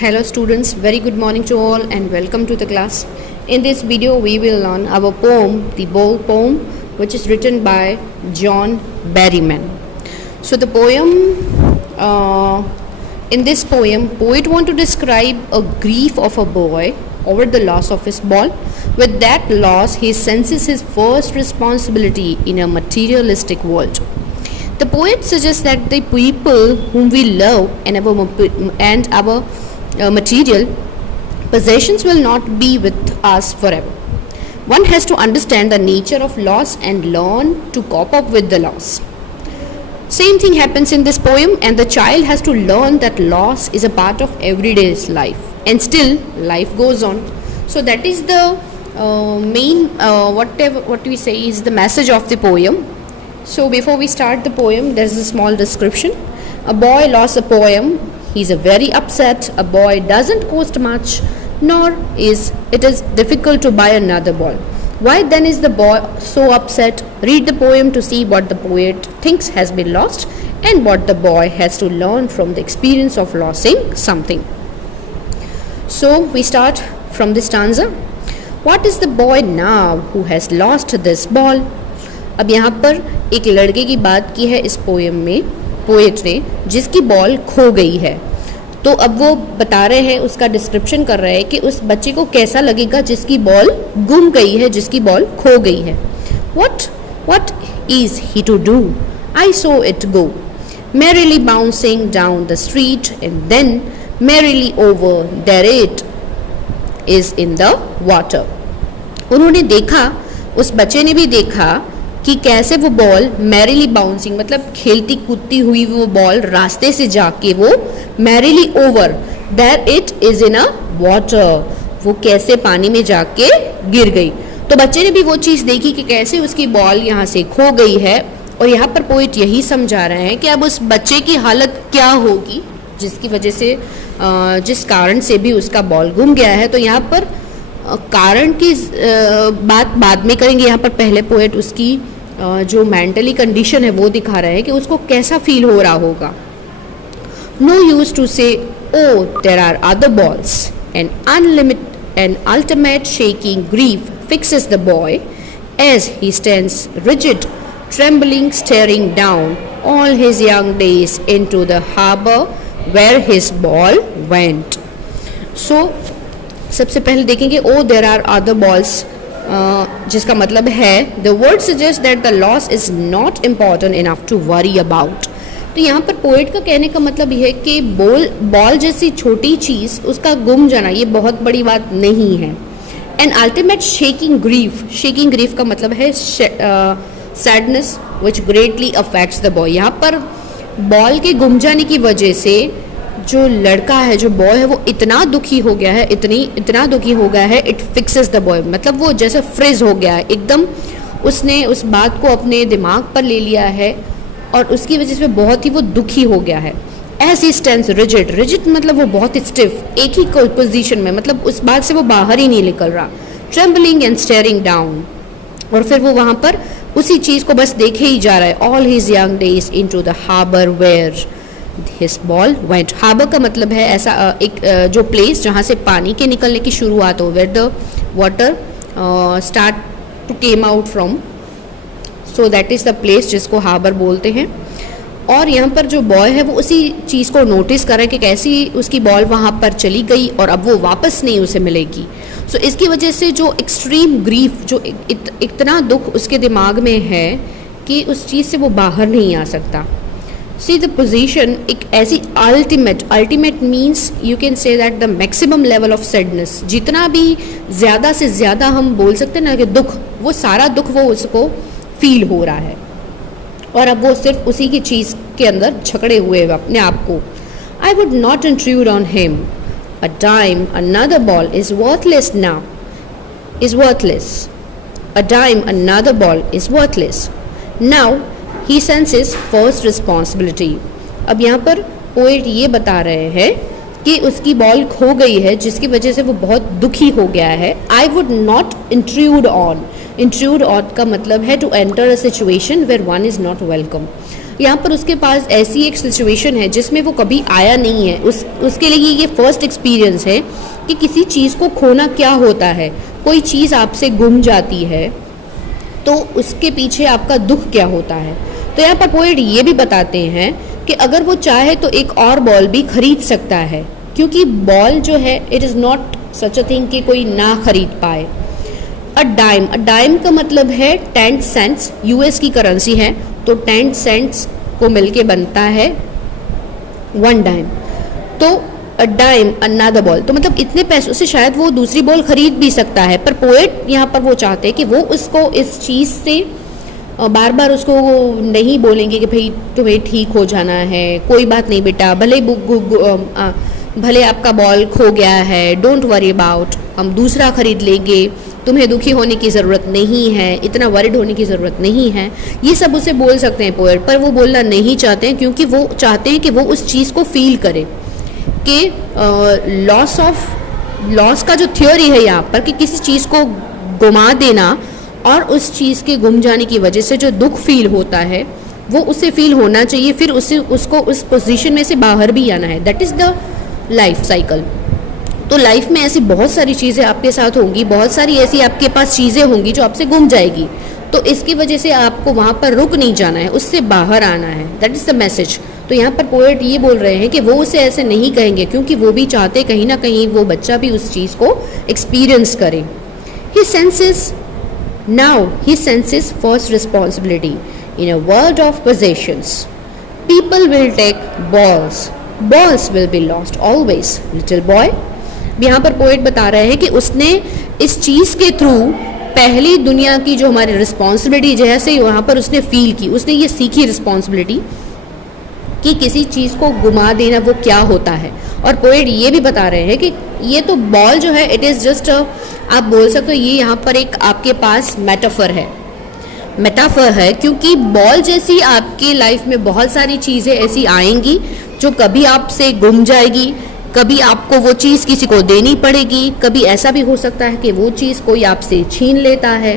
Hello students, very good morning to all and welcome to the class. In this video we will learn our poem, the Bowl poem, which is written by John Berryman. So the poem, in this poem, poet want to describe a grief of a boy over the loss of his ball. With that loss, he senses his first responsibility in a materialistic world. The poet suggests that the people whom we love and our material possessions will not be with us forever. One has to understand the nature of loss and learn to cope up with the loss. Same thing happens in this poem, and the child has to learn that loss is a part of everyday's life, and still life goes on. So that is the main what we say is the message of the poem. So before we start the poem, there is a small description. A boy lost a poem. He is very upset. A boy doesn't cost much, nor is it difficult to buy another ball. Why then is the boy so upset? Read the poem to see what the poet thinks has been lost and what the boy has to learn from the experience of losing something. So we start from this stanza. What is the boy now who has lost this ball? अब यहाँ पर एक लड़के की बात की है इस पोएम में पोएट ने, जिसकी बॉल खो गई है. तो अब वो बता रहे हैं, उसका डिस्क्रिप्शन कर रहे हैं कि उस बच्चे को कैसा लगेगा जिसकी बॉल गुम गई है, जिसकी बॉल खो गई है. What is he to do? I saw it go, merrily bouncing down the street, and then merrily over there it is in the water. उन्होंने देखा, उस बच्चे ने भी देखा कि कैसे वो बॉल मैरिली बाउंसिंग मतलब खेलती कूदती हुई वो बॉल रास्ते से जाके वो merrily over there it is in a water, वो कैसे पानी में जाके गिर गई. तो बच्चे ने भी वो चीज़ देखी कि कैसे उसकी बॉल यहाँ से खो गई है. और यहाँ पर पोइट यही समझा रहे हैं कि अब उस बच्चे की हालत क्या होगी जिसकी वजह से जिस कारण से भी उसका बॉल गुम गया है. तो यहाँ पर कारण की बात बाद में करेंगे. यहाँ पर पहले पोएट उसकी जो मेंटली कंडीशन है वो दिखा रहे हैं कि उसको कैसा फील हो रहा होगा. No use to say O there are other balls an ultimate shaking grief fixes the boy as he stands rigid trembling staring down all his young days into the harbour where his ball went. So सबसे पहले देखेंगे O there are other balls, जिसका मतलब है the word suggest that the loss is not important enough to worry about. तो यहाँ पर poet का कहने का मतलब यह है कि बॉल जैसी छोटी चीज़ उसका गुम जाना ये बहुत बड़ी बात नहीं है. एन अल्टीमेट शेकिंग ग्रीफ का मतलब है sadness which greatly affects the boy. यहाँ पर बॉल के गुम जाने की वजह से जो लड़का है, जो बॉय है, वो इतना दुखी हो गया है, इतना दुखी हो गया है. इट फिक्सेस द बॉय मतलब वो जैसे फ्रीज हो गया है एकदम. उसने उस बात को अपने दिमाग पर ले लिया है और उसकी वजह से बहुत ही वो दुखी हो गया है. एज ही स्टैंड्स रिजिड मतलब वो बहुत स्टिफ एक ही पोजीशन में, मतलब उस बात से वो बाहर ही नहीं निकल रहा. ट्रेम्बलिंग एंड स्टेयरिंग डाउन, और फिर वो वहाँ पर उसी चीज़ को बस देखे ही जा रहा है. All his young days into the harbour where his ball went. Harbour का मतलब है ऐसा एक जो प्लेस जहाँ से पानी के निकलने की शुरुआत हो, where the water start to came out from, so that is the place जिसको हार्बर बोलते हैं. और यहाँ पर जो बॉय है वो उसी चीज़ को नोटिस कर रहा है कि कैसी उसकी बॉल वहाँ पर चली गई और अब वो वापस नहीं उसे मिलेगी. सो इसकी वजह से जो एक्सट्रीम ग्रीफ, जो इतना दुख उसके दिमाग में है कि उस चीज़ से वो बाहर नहीं आ सकता. See the position एक ऐसी ultimate means you can say that the maximum level of sadness. जितना भी ज़्यादा से ज़्यादा हम बोल सकते हैं ना कि दुख, वो सारा दुख वो उसको फील हो रहा है और अब वो सिर्फ उसी की चीज़ के अंदर झकड़े हुए अपने आप को. I would not intrude on him a dime another ball is worthless now a dime another ball is worthless now he senses first responsibility. अब यहाँ पर पोएट ये बता रहे हैं कि उसकी बॉल खो गई है जिसकी वजह से वो बहुत दुखी हो गया है. I would not intrude on का मतलब है to enter a situation where one is not welcome. यहाँ पर उसके पास ऐसी एक सिचुएशन है जिसमें वो कभी आया नहीं है, उसके लिए ये फर्स्ट एक्सपीरियंस है कि किसी चीज़ को खोना क्या होता है। कोई चीज़ आपसे गुम जाती है तो उसके पीछे आपका दुख क्या होता है। तो यहाँ पर पोएट ये भी बताते हैं कि अगर वो चाहे तो एक और बॉल भी खरीद सकता है, क्योंकि बॉल जो है it is not such a thing कि कोई ना खरीद पाए। अ डाइम का मतलब है 10 सेंट्स, यूएस की करेंसी है, तो 10 सेंट्स को मिलके बनता है 1 डाइम। तो अ डाइम अनदर बॉल, तो मतलब इतने पैसों से शायद वो दूसरी बॉल खरीद भी सकता है। पर पोएट यहाँ पर वो चाहते हैं कि वो उसको इस चीज़ से बार बार उसको नहीं बोलेंगे कि भाई तुम्हें ठीक हो जाना है, कोई बात नहीं बेटा, भले आपका बॉल खो गया है, डोंट वरी अबाउट, हम दूसरा खरीद लेंगे, तुम्हें दुखी होने की ज़रूरत नहीं है, इतना वरिड होने की ज़रूरत नहीं है। ये सब उसे बोल सकते हैं पोएट, पर वो बोलना नहीं चाहते हैं, क्योंकि वो चाहते हैं कि वो उस चीज़ को फील करे कि लॉस का जो थ्योरी है यहाँ पर कि किसी चीज़ को गुमा देना और उस चीज़ के गुम जाने की वजह से जो दुख फील होता है वो उसे फील होना चाहिए, फिर उसको उस पोजीशन में से बाहर भी आना है। That is the life cycle. तो लाइफ में ऐसी बहुत सारी चीज़ें आपके साथ होंगी, बहुत सारी ऐसी आपके पास चीज़ें होंगी जो आपसे गुम जाएगी, तो इसकी वजह से आपको वहाँ पर रुक नहीं जाना है, उससे बाहर आना है। That is the message. तो यहाँ पर पोएट ये बोल रहे हैं कि वो उसे ऐसे नहीं कहेंगे, क्योंकि वो भी चाहते कहीं ना कहीं वो बच्चा भी उस चीज़ को एक्सपीरियंस करे। He senses first responsibility in a world of possessions. People will take balls. Balls will be lost always, little boy. यहाँ पर पोएट बता रहे हैं कि उसने इस चीज़ के थ्रू पहली दुनिया की जो हमारी रिस्पॉन्सिबिलिटी जैसे वहाँ पर उसने फील की, उसने ये सीखी रिस्पॉन्सिबिलिटी कि किसी चीज़ को गुमा देना वो क्या होता है। और पोएट ये भी बता रहे हैं कि ये तो बॉल जो है इट इज़ जस्ट आप बोल सकते हो ये यहाँ पर एक आपके पास मेटाफर है, क्योंकि बॉल जैसी आपके लाइफ में बहुत सारी चीज़ें ऐसी आएंगी जो कभी आपसे गुम जाएगी, कभी आपको वो चीज़ किसी को देनी पड़ेगी, कभी ऐसा भी हो सकता है कि वो चीज़ कोई आपसे छीन लेता है।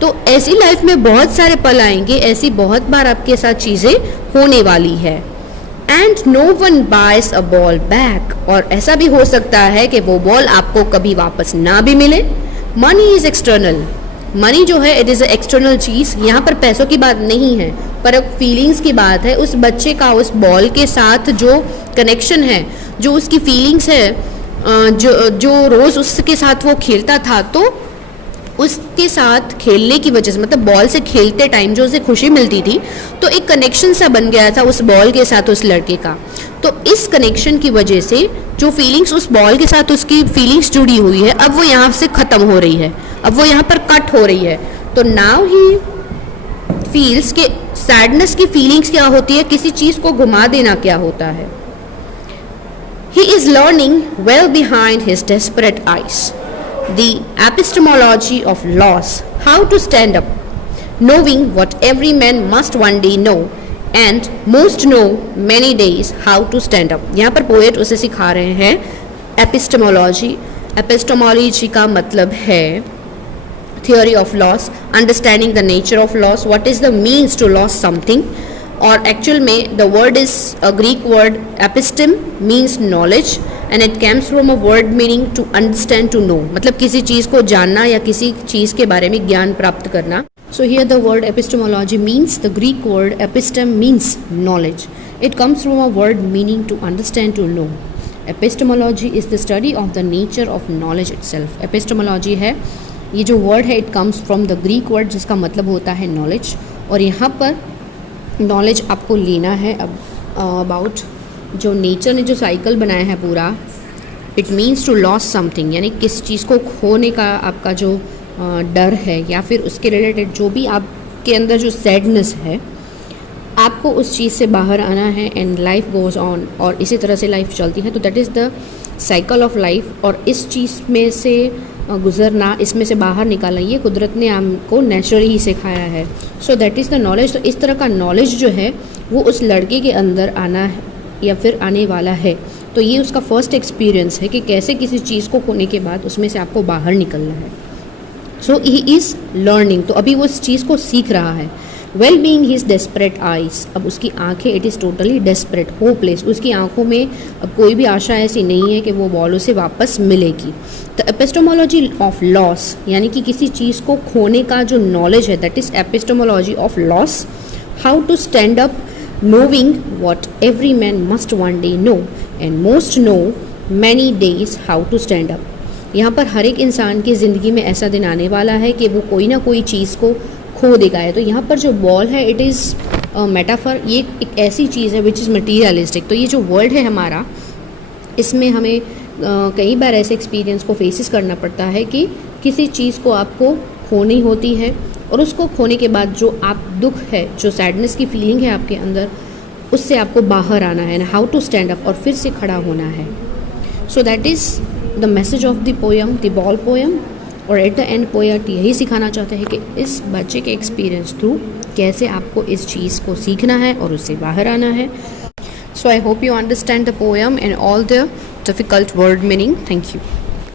तो ऐसी लाइफ में बहुत सारे पल आएंगे, ऐसी बहुत बार आपके साथ चीज़ें होने वाली है। And no one buys a ball back, और ऐसा भी हो सकता है कि वो बॉल आपको कभी वापस ना भी मिले। मनी इज़ एक्सटर्नल, मनी जो है इट इज़ अ एक्सटर्नल चीज़। यहाँ पर पैसों की बात नहीं है, पर अब फीलिंग्स की बात है। उस बच्चे का उस बॉल के साथ जो कनेक्शन है, जो उसकी फीलिंग्स है, जो रोज़ उसके साथ वो खेलता था, तो उसके साथ खेलने की वजह से, मतलब बॉल से खेलते टाइम जो उसे खुशी मिलती थी, तो एक कनेक्शन सा बन गया था उस बॉल के साथ उस लड़के का। तो इस कनेक्शन की वजह से जो फीलिंग्स उस बॉल के साथ उसकी फीलिंग्स जुड़ी हुई है, अब वो यहाँ से ख़त्म हो रही है, अब वो यहाँ पर कट हो रही है। तो नाउ ही फील्स के सैडनेस की फीलिंग्स क्या होती है, किसी चीज़ को घुमा देना क्या होता है। He is learning well behind his desperate eyes the epistemology of loss, how to stand up, knowing what every man must one day know and most know many days how to stand up। यहाँ पर poet उसे सिखा रहे हैं epistemology. Epistemology का मतलब है theory of loss, understanding the nature of loss, what is the means to lose something। और एक्चुअल में the word is a Greek word episteme means knowledge and it comes from a word meaning to understand, to know, मतलब किसी चीज़ को जानना या किसी चीज़ के बारे में ज्ञान प्राप्त करना। So here the word epistemology means the Greek word episteme means knowledge, it comes from a word meaning to understand, to know. Epistemology is the study of the nature of knowledge itself. Epistemology है, ये जो word है it comes from the Greek word जिसका मतलब होता है knowledge. और यहाँ पर नॉलेज आपको लेना है अब अबाउट जो नेचर ने जो साइकिल बनाया है पूरा, it means to loss something, यानी किस चीज़ को खोने का आपका जो डर है या फिर उसके रिलेटेड जो भी आपके अंदर जो सैडनेस है, आपको उस चीज़ से बाहर आना है एंड लाइफ गोज़ ऑन, और इसी तरह से लाइफ चलती है। तो that is the cycle of life, और इस चीज़ में से गुजरना, इसमें से बाहर निकालना, ये कुदरत ने हमको नेचुरली ही सिखाया है। सो दैट इज़ द नॉलेज। तो इस तरह का नॉलेज जो है वो उस लड़के के अंदर आना है या फिर आने वाला है। तो ये उसका फर्स्ट एक्सपीरियंस है कि कैसे किसी चीज़ को खोने के बाद उसमें से आपको बाहर निकलना है। सो ही इज़ लर्निंग, तो अभी वो इस चीज़ को सीख रहा है। Well being his desperate eyes, अब उसकी आंखें it is totally desperate, hopeless, उसकी आंखों में अब कोई भी आशा ऐसी नहीं है कि वो बॉल उसे वापस मिलेगी। द एपिस्टेमोलॉजी ऑफ लॉस, यानी कि किसी चीज़ को खोने का जो नॉलेज है, that is epistemology of loss. How to stand up, knowing what every man must one day know and most know many days how to stand up। यहाँ पर हर एक इंसान की ज़िंदगी में ऐसा दिन आने वाला है कि वो कोई ना कोई चीज़ को खो देगा है। तो यहाँ पर जो बॉल है इट इज़ मेटाफर, ये एक ऐसी चीज़ है विच इज़ मटीरियलिस्टिक। तो ये जो वर्ल्ड है हमारा, इसमें हमें कई बार ऐसे एक्सपीरियंस को फेसिस करना पड़ता है कि किसी चीज़ को आपको खोनी होती है और उसको खोने के बाद जो आप दुख है, जो सैडनेस की फीलिंग है आपके अंदर, उससे आपको बाहर आना है ना, हाउ टू स्टैंड अप, और फिर से खड़ा होना है। सो that is the message of the poem, the ball poem. और एट द एंड पोएट यही सिखाना चाहते हैं कि इस बच्चे के एक्सपीरियंस थ्रू कैसे आपको इस चीज़ को सीखना है और उससे बाहर आना है। So I hope you understand the poem and all the difficult word meaning. Thank you.